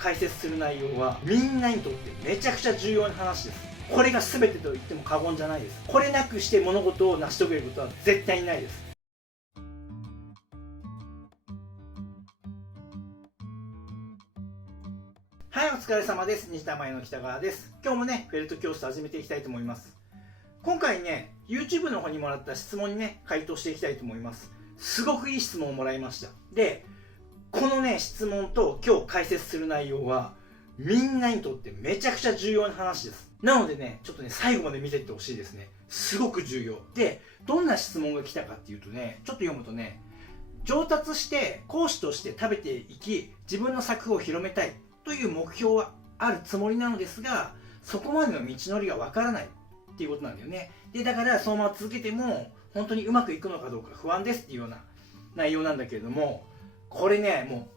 解説する内容はみんなにとってめちゃくちゃ重要な話です。これが全てと言っても過言じゃないです。これなくして物事を成し遂げることは絶対にないです。はい、お疲れ様です。西田前の北川です。今日もね、フェルト教室始めていきたいと思います。今回ね、YouTube の方にもらった質問にね、回答していきたいと思います。すごくいい質問をもらいました。で、このね、質問と今日解説する内容は、みんなにとってめちゃくちゃ重要な話です。なのでね、ちょっとね、最後まで見ていってほしいですね。すごく重要。で、どんな質問が来たかっていうとね、ちょっと読むとね、上達して講師として食べていき、自分の作風を広めたいという目標はあるつもりなのですが、そこまでの道のりがわからないっていうことなんだよね。で、だからそのまま続けても本当にうまくいくのかどうか不安ですっていうような内容なんだけれども、これね、も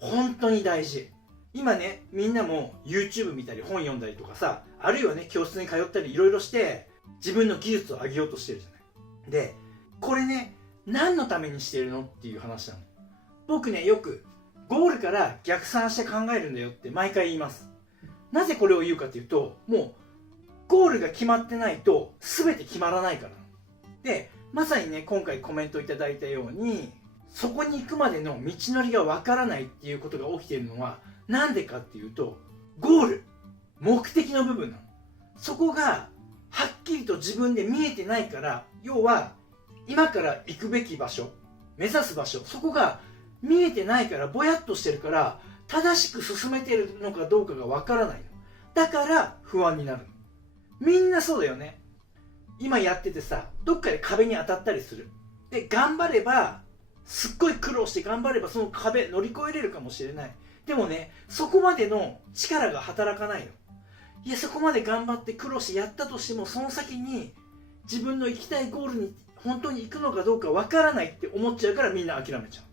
う本当に大事。今ね、みんなも YouTube 見たり本読んだりとかさ、あるいはね、教室に通ったりいろいろして自分の技術を上げようとしてるじゃない。で、これね、何のためにしてるのっていう話なの。僕ね、よくゴールから逆算して考えるんだよって毎回言います。なぜこれを言うかというと、もうゴールが決まってないと全て決まらないから。で、まさにね、今回コメントいただいたように、そこに行くまでの道のりがわからないっていうことが起きているのはなんでかっていうと、ゴール、目的の部分なの。そこがはっきりと自分で見えてないから、要は今から行くべき場所、目指す場所、そこが見えてないから、ぼやっとしてるから、正しく進めてるのかどうかがわからないの。だから不安になるの。みんなそうだよね。今やっててさ、どっかで壁に当たったりする。で、頑張れば、すっごい苦労して頑張ればその壁乗り越えれるかもしれない。でもね、そこまでの力が働かないの。いや、そこまで頑張って苦労してやったとしても、その先に自分の行きたいゴールに本当に行くのかどうかわからないって思っちゃうから、みんな諦めちゃう。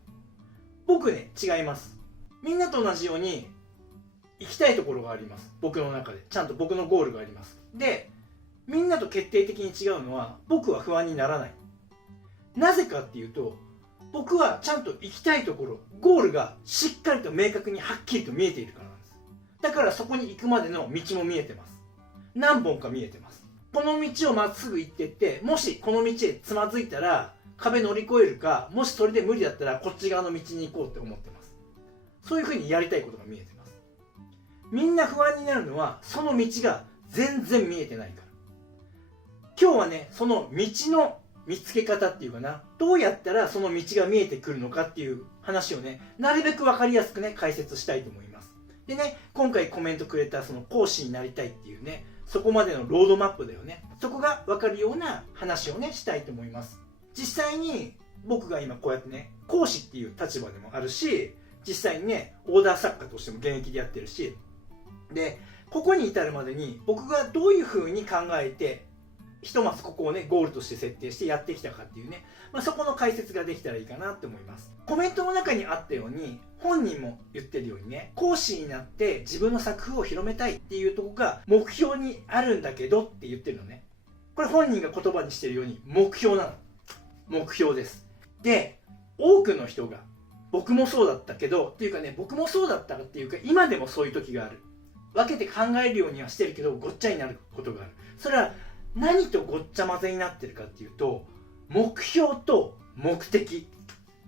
僕ね、違います。みんなと同じように行きたいところがあります。僕の中でちゃんと僕のゴールがあります。で、みんなと決定的に違うのは、僕は不安にならない。なぜかっていうと、僕はちゃんと行きたいところ、ゴールがしっかりと明確にはっきりと見えているからなんです。だからそこに行くまでの道も見えてます。何本か見えてます。この道をまっすぐ行ってって、もしこの道へつまずいたら壁乗り越えるか、もしそれで無理だったらこっち側の道に行こうって思ってます。そういうふうにやりたいことが見えてます。みんな不安になるのは、その道が全然見えてないから。今日はね、その道の見つけ方っていうかな、どうやったらその道が見えてくるのかっていう話をね、なるべく分かりやすくね、解説したいと思います。でね、今回コメントくれたその講師になりたいっていうね、そこまでのロードマップだよね。そこが分かるような話をね、したいと思います。実際に僕が今こうやってね、講師っていう立場でもあるし、実際にね、オーダー作家としても現役でやってるし、で、ここに至るまでに僕がどういう風に考えて、ひとまずここをね、ゴールとして設定してやってきたかっていうね、そこの解説ができたらいいかなって思います。コメントの中にあったように、本人も言ってるようにね、講師になって自分の作風を広めたいっていうところが目標にあるんだけどって言ってるのね。これ本人が言葉にしてるように目標なの。目標です。で、多くの人が、僕もそうだったけど、っていうかね、僕もそうだったっていうか、今でもそういう時がある。分けて考えるようにはしてるけど、ごっちゃになることがある。それは何とごっちゃ混ぜになってるかっていうと、目標と目的。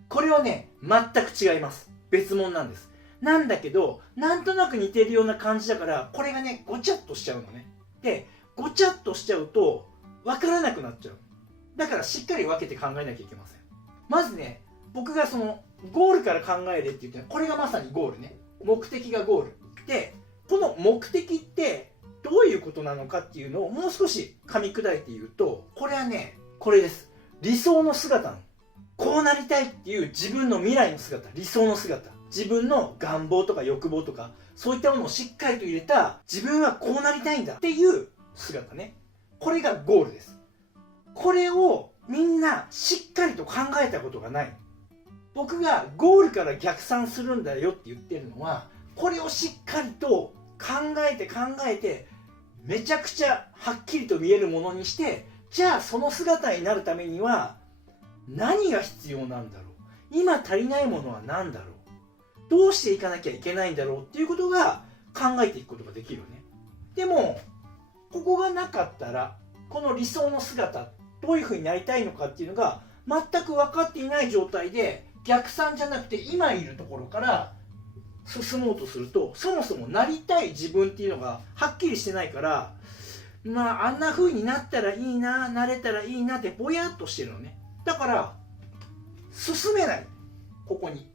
これはね、全く違います。別物なんです。なんだけど、なんとなく似てるような感じだから、これがね、ごちゃっとしちゃうのね。で、ごちゃっとしちゃうと、分からなくなっちゃう。だからしっかり分けて考えなきゃいけません。まずね、僕がその、ゴールから考えるって言ってこれがまさにゴールね。目的がゴール。で、この目的って、どういうことなのかっていうのをもう少し噛み砕いて言うと、これはね、これです。理想の姿なの。こうなりたいっていう自分の未来の姿、理想の姿。自分の願望とか欲望とか、そういったものをしっかりと入れた、自分はこうなりたいんだっていう姿ね。これがゴールです。これをみんなしっかりと考えたことがない。僕がゴールから逆算するんだよって言ってるのは、これをしっかりと考えてめちゃくちゃはっきりと見えるものにして、じゃあその姿になるためには何が必要なんだろう、今足りないものは何だろう、どうしていかなきゃいけないんだろうっていうことが考えていくことができるよね。でもここがなかったら、この理想の姿、どういうふうになりたいのかっていうのが全く分かっていない状態で、逆算じゃなくて今いるところから進もうとすると、そもそもなりたい自分っていうのがはっきりしてないから、あんな風になったらいいな、なれたらいいなってぼやっとしてるのね。だから進めない、ここに。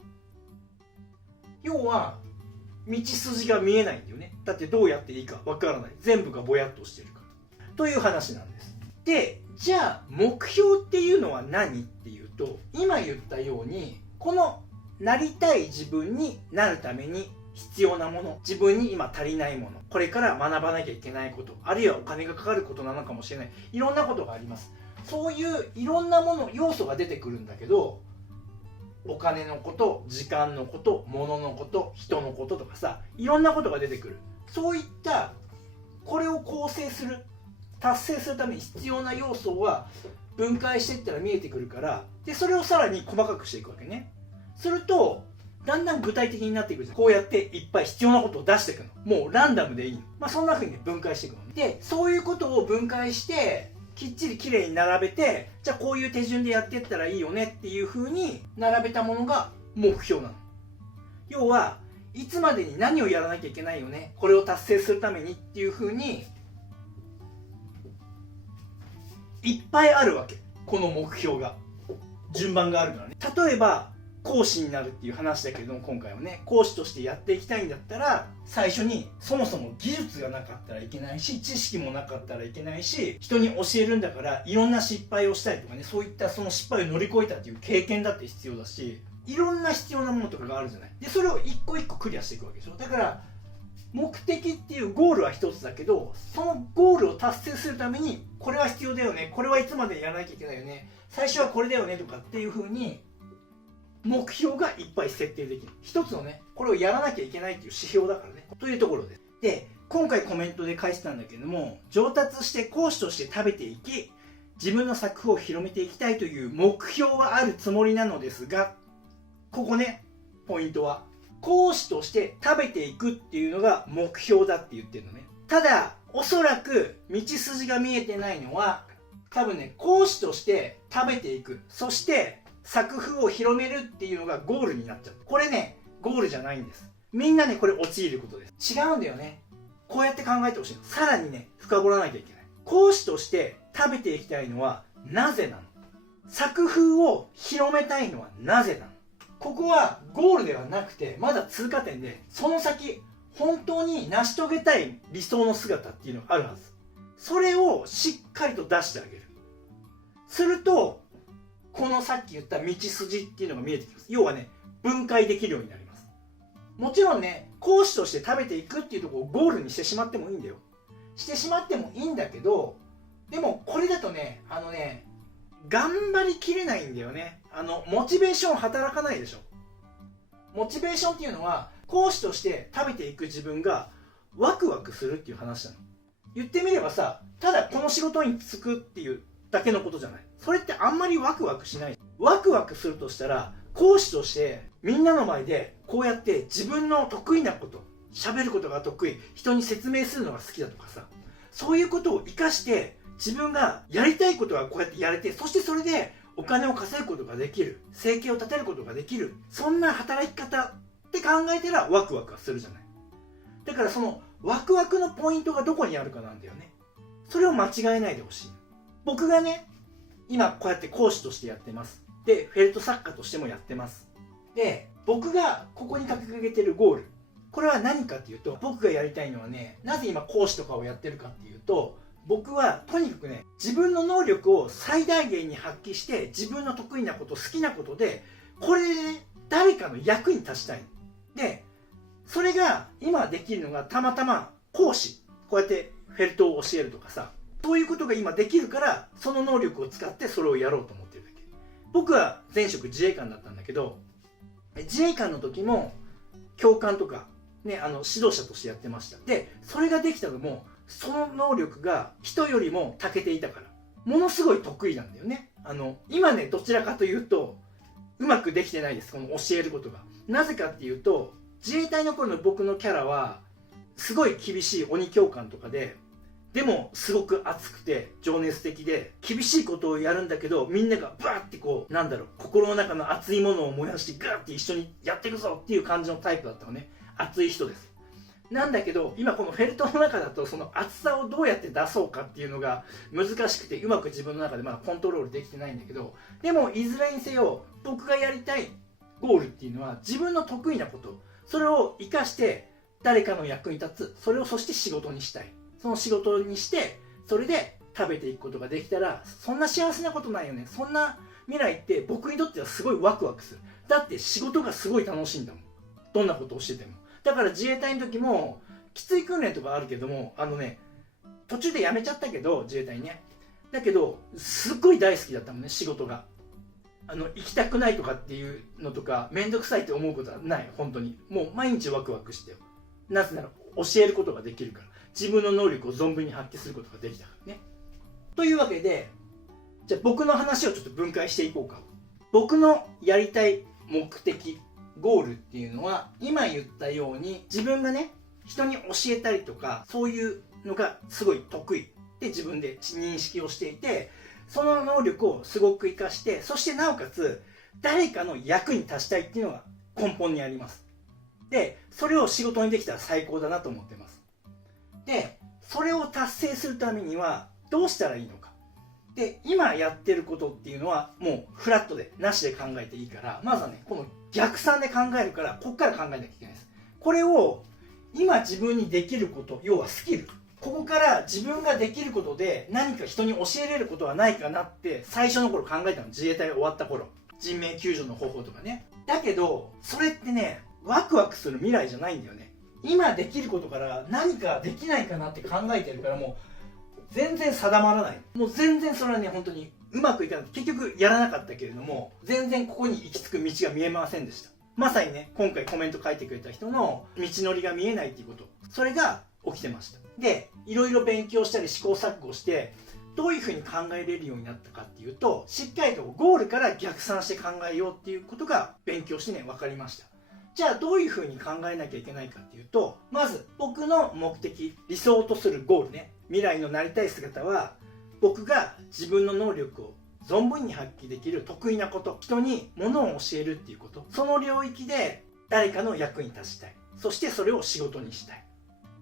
要は道筋が見えないんだよね。だってどうやっていいかわからない、全部がぼやっとしてるからという話なんです。で、じゃあ目標っていうのは何っていうと、今言ったように、このなりたい自分になるために必要なもの、自分に今足りないもの、これから学ばなきゃいけないこと、あるいはお金がかかることなのかもしれない、いろんなことがあります。そういういろんなもの、要素が出てくるんだけど、お金のこと、時間のこと、物のこと、人のこととかさ、いろんなことが出てくる。そういったこれを構成する、達成するために必要な要素は分解していったら見えてくるから、でそれをさらに細かくしていくわけね。するとだんだん具体的になっていくじゃん。こうやっていっぱい必要なことを出していくの。もうランダムでいいの。そんな風にね、分解していくの。でそういうことを分解してきっちりきれいに並べて、じゃあこういう手順でやっていったらいいよねっていう風に並べたものが目標なの。要はいつまでに何をやらなきゃいけないよね、これを達成するためにっていう風にいっぱいあるわけ。この目標が順番があるからね。例えば講師になるっていう話だけれども、今回はね、講師としてやっていきたいんだったら、最初にそもそも技術がなかったらいけないし、知識もなかったらいけないし、人に教えるんだからいろんな失敗をしたりとかね、そういったその失敗を乗り越えたっていう経験だって必要だし、いろんな必要なものとかがあるじゃない。でそれを一個一個クリアしていくわけでしょ。だから目的っていうゴールは一つだけど、そのゴールを達成するためにこれは必要だよね、これはいつまでやらなきゃいけないよね、最初はこれだよねとかっていう風に目標がいっぱい設定できる。一つのね、これをやらなきゃいけないっていう指標だからね、というところです。で今回コメントで返したんだけども、上達して講師として食べていき、自分の作風を広めていきたいという目標はあるつもりなのですが、ここね、ポイントは講師として食べていくっていうのが目標だって言ってるのね。ただおそらく道筋が見えてないのは、多分ね、講師として食べていく、そして作風を広めるっていうのがゴールになっちゃう。これね、ゴールじゃないんです。みんなね、これ陥ることです。違うんだよね。こうやって考えてほしいの。さらにね、深掘らなきゃいけない。講師として食べていきたいのはなぜなの？作風を広めたいのはなぜなの？ここはゴールではなくて、まだ通過点で、その先本当に成し遂げたい理想の姿っていうのがあるはず。それをしっかりと出してあげる。するとこのさっき言った道筋っていうのが見えてきます。要はね、分解できるようになります。もちろんね、講師として食べていくっていうところをゴールにしてしまってもいいんだよ。してしまってもいいんだけど、でもこれだとね、頑張りきれないんだよね。モチベーション働かないでしょ。モチベーションっていうのは、講師として食べていく自分がワクワクするっていう話なの。言ってみればさ、ただこの仕事に就くっていうだけのことじゃない。それってあんまりワクワクしない。ワクワクするとしたら、講師としてみんなの前でこうやって自分の得意なこと、喋ることが得意、人に説明するのが好きだとかさ、そういうことを活かして自分がやりたいことがこうやってやれて、そしてそれでお金を稼ぐことができる、生計を立てることができる、そんな働き方って考えたらワクワクはするじゃない。だからそのワクワクのポイントがどこにあるかなんだよね。それを間違えないでほしい。僕がね、今こうやって講師としてやってます。でフェルト作家としてもやってます。で僕がここに掲げてるゴール、これは何かっていうと、僕がやりたいのはね、なぜ今講師とかをやってるかっていうと、僕はとにかくね、自分の能力を最大限に発揮して、自分の得意なこと、好きなことで、これでね、誰かの役に立ちたい。でそれが今できるのがたまたま講師、こうやってフェルトを教えるとかさ、そういうことが今できるから、その能力を使ってそれをやろうと思ってるだけ。僕は前職自衛官だったんだけど、自衛官の時も教官とかね、指導者としてやってました。でそれができたのも、その能力が人よりも長けていたから、ものすごい得意なんだよね。今ね、どちらかというとうまくできてないです、この教えることが。なぜかっていうと、自衛隊の頃の僕のキャラはすごい厳しい鬼教官とかで、でもすごく熱くて情熱的で厳しいことをやるんだけど、みんながバーってこう心の中の熱いものを燃やしてガーって一緒にやっていくぞっていう感じのタイプだったのね。熱い人です。なんだけど今このフェルトの中だと、その熱さをどうやって出そうかっていうのが難しくて、うまく自分の中でまだコントロールできてないんだけど、でもいずれにせよ僕がやりたいゴールっていうのは、自分の得意なこと、それを生かして誰かの役に立つ、それをそして仕事にしたい、その仕事にしてそれで食べていくことができたら、そんな幸せなことないよね。そんな未来って僕にとってはすごいワクワクする。だって仕事がすごい楽しいんだもん、どんなことをしてても。だから自衛隊の時もきつい訓練とかあるけども、途中で辞めちゃったけど、自衛隊ね。だけどすっごい大好きだったもんね、仕事が。行きたくないとかっていうのとか、面倒くさいって思うことはない。本当にもう毎日ワクワクしてよ。なぜなら教えることができるから、自分の能力を存分に発揮することができたからね。というわけで、じゃあ僕の話をちょっと分解していこうか。僕のやりたい目的、ゴールっていうのは、今言ったように自分がね、人に教えたりとか、そういうのがすごい得意って自分で認識をしていて、その能力をすごく活かして、そしてなおかつ誰かの役に立ちたいっていうのが根本にあります。で、それを仕事にできたら最高だなと思ってます。で、それを達成するためにはどうしたらいいのか。で、今やってることっていうのはもうフラットでなしで考えていいから、まずはね、この逆算で考えるから、こっから考えなきゃいけないです。これを今自分にできること、要はスキル、ここから自分ができることで何か人に教えれることはないかなって最初の頃考えたの。自衛隊終わった頃、人命救助の方法とかね。だけどそれってね、ワクワクする未来じゃないんだよね。今できることから何かできないかなって考えてるから、もう全然定まらない。もう全然それはね、本当にうまくいかない。結局やらなかったけれども、全然ここに行き着く道が見えませんでした。まさにね、今回コメント書いてくれた人の道のりが見えないっていうこと、それが起きてました。で、いろいろ勉強したり試行錯誤して、どういうふうに考えれるようになったかっていうと、しっかりとゴールから逆算して考えようっていうことが勉強してね、分かりました。じゃあどういうふうに考えなきゃいけないかっていうと、まず僕の目的、理想とするゴールね、未来のなりたい姿は、僕が自分の能力を存分に発揮できる得意なこと、人に物を教えるっていうこと、その領域で誰かの役に立ちたい、そしてそれを仕事にしたい、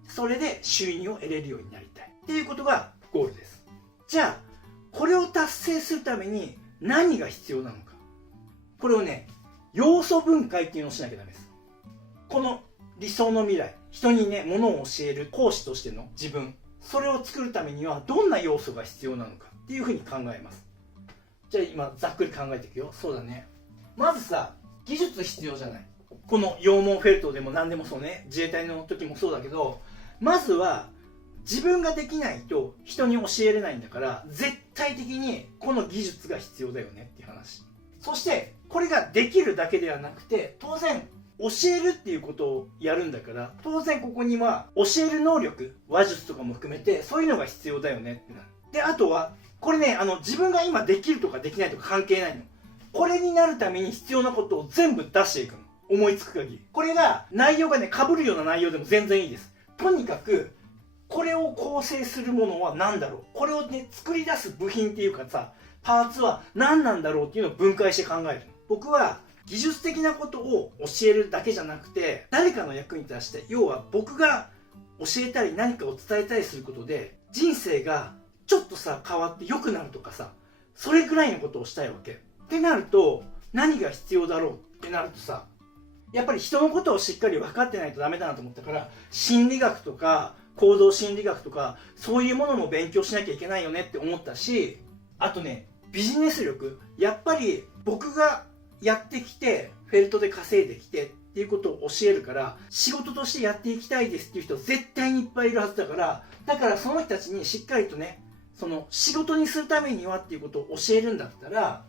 それで収入を得れるようになりたいっていうことがゴールです。じゃあこれを達成するために何が必要なのか、これをね、要素分解っていうのをしなきゃダメです。この理想の未来、人にね、物を教える講師としての自分、それを作るためにはどんな要素が必要なのかっていうふうに考えます。じゃあ今ざっくり考えていくよ。そうだね、まずさ、技術必要じゃない。この羊毛フェルトでも何でもそうね、自衛隊の時もそうだけど、まずは自分ができないと人に教えれないんだから、絶対的にこの技術が必要だよねっていう話。そしてこれができるだけではなくて、当然教えるっていうことをやるんだから、当然ここには教える能力、話術とかも含めてそういうのが必要だよねってなる。で、あとはこれね、自分が今できるとかできないとか関係ないの。これになるために必要なことを全部出していくの、思いつく限り。これが内容がね、被るような内容でも全然いいです。とにかくこれを構成するものは何だろう、これをね、作り出す部品っていうかさ、パーツは何なんだろうっていうのを分解して考える。僕は技術的なことを教えるだけじゃなくて、誰かの役に立して、要は僕が教えたり何かを伝えたりすることで人生がちょっとさ変わって良くなるとかさ、それぐらいのことをしたいわけってなると、何が必要だろうってなるとさ、やっぱり人のことをしっかり分かってないとダメだなと思ったから、心理学とか行動心理学とかそういうものも勉強しなきゃいけないよねって思ったし、あとね、ビジネス力、やっぱり僕がやってきてフェルトで稼いできてっていうことを教えるから、仕事としてやっていきたいですっていう人絶対にいっぱいいるはずだから、だからその人たちにしっかりとね、その仕事にするためにはっていうことを教えるんだったら、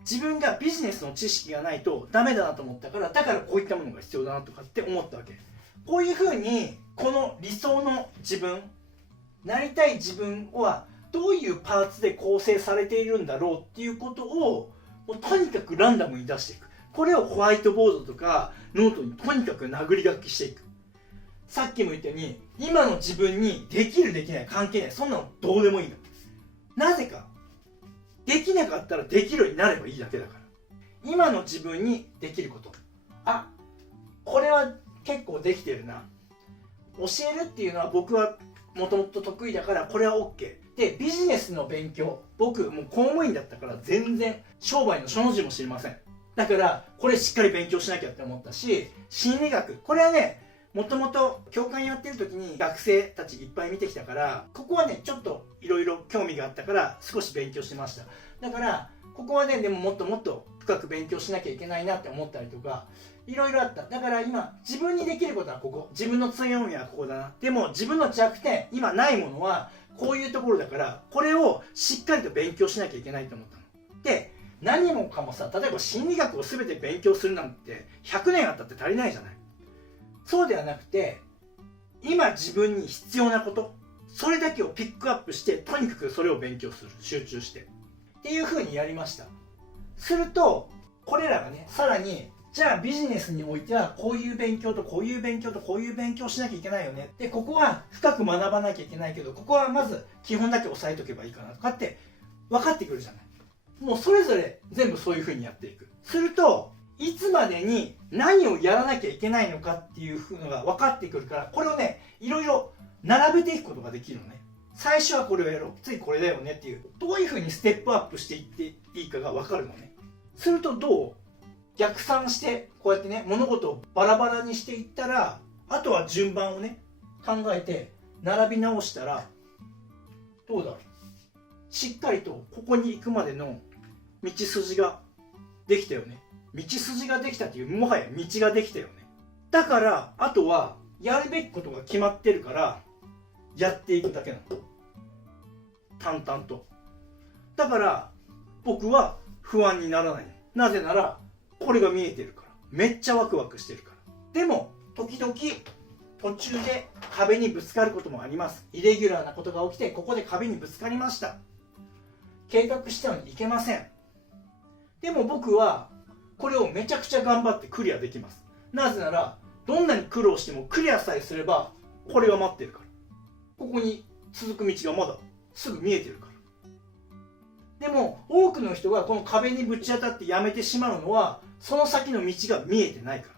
自分がビジネスの知識がないとダメだなと思ったから、だからこういったものが必要だなとかって思ったわけ。こういうふうにこの理想の自分、なりたい自分はどういうパーツで構成されているんだろうっていうことをもうとにかくランダムに出していく。これをホワイトボードとかノートにとにかく殴り書きしていく。さっきも言ったように、今の自分にできるできない関係ない。そんなのどうでもいいの。なぜか。できなかったらできるようになればいいだけだから。今の自分にできること。あ、これは結構できてるな。教えるっていうのは僕はもともと得意だからこれは OK。で、ビジネスの勉強。僕もう公務員だったから全然商売の書の字も知りません。だからこれしっかり勉強しなきゃって思ったし、心理学。これはね、もともと教官やってる時に学生たちいっぱい見てきたから、ここはね、ちょっといろいろ興味があったから少し勉強してました。だから、ここはね、でももっともっと深く勉強しなきゃいけないなって思ったりとか、いろいろあった。だから今、自分にできることはここ。自分の強みはここだな。でも自分の弱点、今ないものはこういうところだから、これをしっかりと勉強しなきゃいけないと思ったの。で、何もかもさ、例えば心理学を全て勉強するなんて100年あったって足りないじゃない。そうではなくて、今自分に必要なこと、それだけをピックアップして、とにかくそれを勉強する。集中して。っていう風にやりました。すると、これらがね、さらに、じゃあビジネスにおいては、こういう勉強とこういう勉強とこういう勉強しなきゃいけないよね。で、ここは深く学ばなきゃいけないけど、ここはまず基本だけ押さえとけばいいかなとかって分かってくるじゃない。もうそれぞれ全部そういう風にやっていく。すると、いつまでに何をやらなきゃいけないのかっていうのが分かってくるから、これをね、いろいろ並べていくことができるのね。最初はこれをやろう。次これだよねっていう、どういう風にステップアップしていっていいかが分かるのね。するとどう？逆算して、こうやってね、物事をバラバラにしていったら、あとは順番をね、考えて並び直したら、どうだろう。しっかりとここに行くまでの道筋ができたよね。道筋ができたっていう、もはや道ができたよね。だからあとはやるべきことが決まってるからやっていくだけなの。淡々と。だから僕は不安にならないの。なぜならこれが見えてるから。めっちゃワクワクしてるから。でも時々途中で壁にぶつかることもあります。イレギュラーなことが起きて、ここで壁にぶつかりました。計画したのにいけません。でも僕はこれをめちゃくちゃ頑張ってクリアできます。なぜなら、どんなに苦労してもクリアさえすれば、これが待ってるから。ここに続く道がまだすぐ見えてるから。でも、多くの人がこの壁にぶち当たってやめてしまうのは、その先の道が見えてないか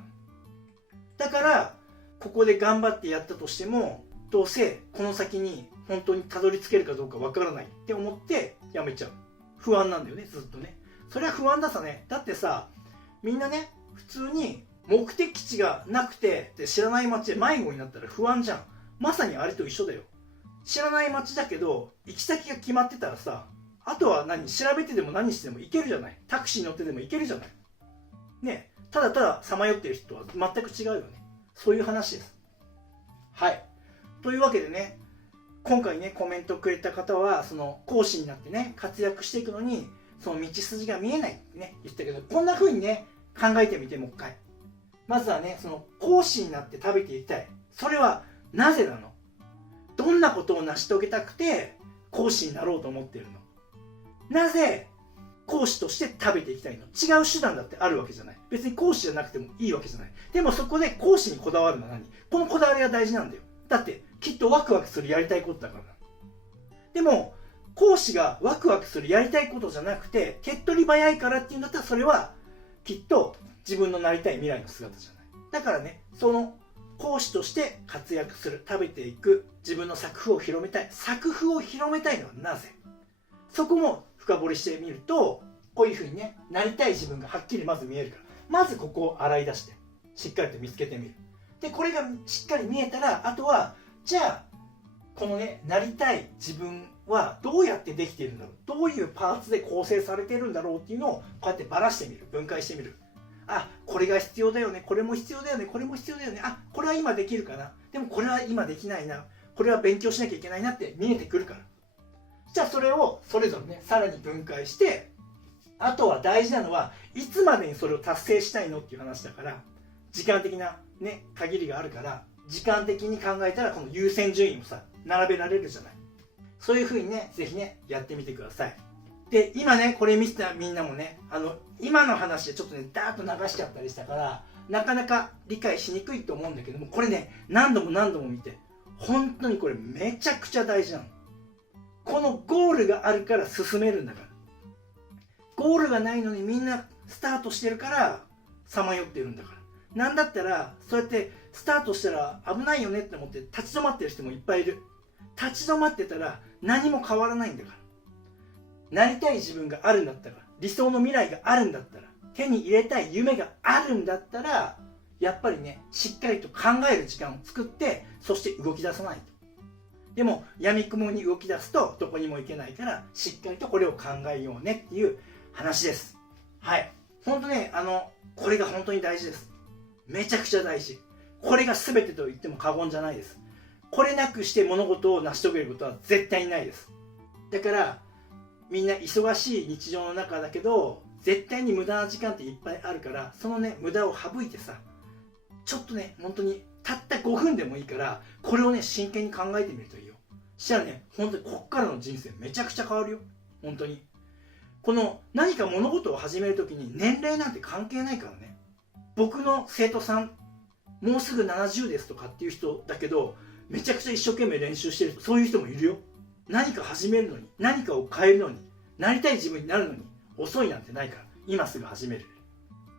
ら。だから、ここで頑張ってやったとしても、どうせこの先に本当にたどり着けるかどうかわからないって思ってやめちゃう。不安なんだよね、ずっとね。それは不安ださね。だってさ、みんなね、普通に目的地がなくてで知らない街で迷子になったら不安じゃん。まさにあれと一緒だよ。知らない街だけど行き先が決まってたらさ、あとは調べてでも何してでも行けるじゃない。タクシー乗ってでも行けるじゃないね。ただたださまよってる人は全く違うよね。そういう話です。はい。というわけでね、今回ねコメントくれた方は、その講師になってね活躍していくのにその道筋が見えないってね言ったけど、こんな風にね考えてみて。もう一回、まずはね、その講師になって食べていきたい、それはなぜなの？どんなことを成し遂げたくて講師になろうと思っているの？なぜ講師として食べていきたいの？違う手段だってあるわけじゃない。別に講師じゃなくてもいいわけじゃない。でもそこで講師にこだわるのは何？このこだわりが大事なんだよ。だってきっとワクワクするやりたいことだから。でも講師がワクワクするやりたいことじゃなくて手っ取り早いからっていうんだったら、それはきっと自分のなりたい未来の姿じゃない。だからね、その講師として活躍する、食べていく、自分の作風を広めたい。作風を広めたいのはなぜ？そこも深掘りしてみると、こういうふうにね、なりたい自分がはっきりまず見えるから、まずここを洗い出してしっかりと見つけてみる。でこれがしっかり見えたら、あとはじゃあこのね、なりたい自分はどうやってできているんだろう、どういうパーツで構成されているんだろうっていうのをこうやってばらしてみる、分解してみる。あ、これが必要だよね、これも必要だよね、これも必要だよね、あ、これは今できるかな、でもこれは今できないな、これは勉強しなきゃいけないなって見えてくるから。じゃあそれをそれぞれね、さらに分解して、あとは大事なのはいつまでにそれを達成したいのっていう話だから、時間的なね限りがあるから、時間的に考えたらこの優先順位をさ並べられるじゃない。そういう風にね、ぜひねやってみてください。で、今ね、これ見てたみんなもね、今の話でちょっとね、ダーッと流しちゃったりしたから、なかなか理解しにくいと思うんだけども、これね、何度も何度も見て、本当にこれめちゃくちゃ大事なの。このゴールがあるから進めるんだから。ゴールがないのにみんなスタートしてるからさまよってるんだから。なんだったらそうやってスタートしたら危ないよねって思って立ち止まってる人もいっぱいいる。立ち止まってたら何も変わらないんだから。なりたい自分があるんだったら、理想の未来があるんだったら、手に入れたい夢があるんだったら、やっぱりね、しっかりと考える時間を作って、そして動き出さないと。でも闇雲に動き出すとどこにも行けないから、しっかりとこれを考えようねっていう話です。はい。本当ね、これが本当に大事です。めちゃくちゃ大事。これが全てと言っても過言じゃないです。これなくして物事を成し遂げることは絶対にないです。だからみんな忙しい日常の中だけど、絶対に無駄な時間っていっぱいあるから、そのね、無駄を省いてさ、ちょっとね、本当にたった5分でもいいから、これをね、真剣に考えてみるといいよ。したらね、本当にこっからの人生めちゃくちゃ変わるよ。本当に。この何か物事を始めるときに年齢なんて関係ないからね。僕の生徒さん、もうすぐ70ですとかっていう人だけど、めちゃくちゃ一生懸命練習してる、そういう人もいるよ。何か始めるのに、何かを変えるのに、なりたい自分になるのに遅いなんてないから、今すぐ始める。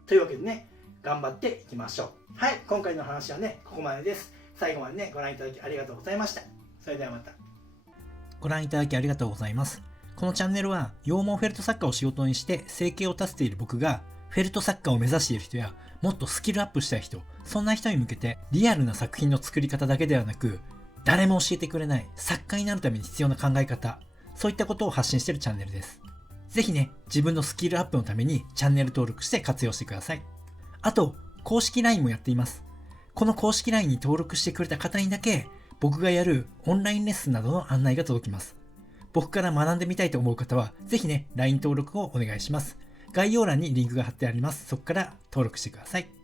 というわけでね、頑張っていきましょう。はい、今回の話はね、ここまでです。最後までね、ご覧いただきありがとうございました。それではまた。ご覧いただきありがとうございます。このチャンネルは羊毛フェルト作家を仕事にして生計を立てている僕が、フェルト作家を目指している人やもっとスキルアップしたい人、そんな人に向けてリアルな作品の作り方だけではなく、誰も教えてくれない作家になるために必要な考え方、そういったことを発信しているチャンネルです。ぜひね、自分のスキルアップのためにチャンネル登録して活用してください。あと、公式 LINE もやっています。この公式 LINE に登録してくれた方にだけ、僕がやるオンラインレッスンなどの案内が届きます。僕から学んでみたいと思う方は、ぜひね、LINE 登録をお願いします。概要欄にリンクが貼ってあります。そこから登録してください。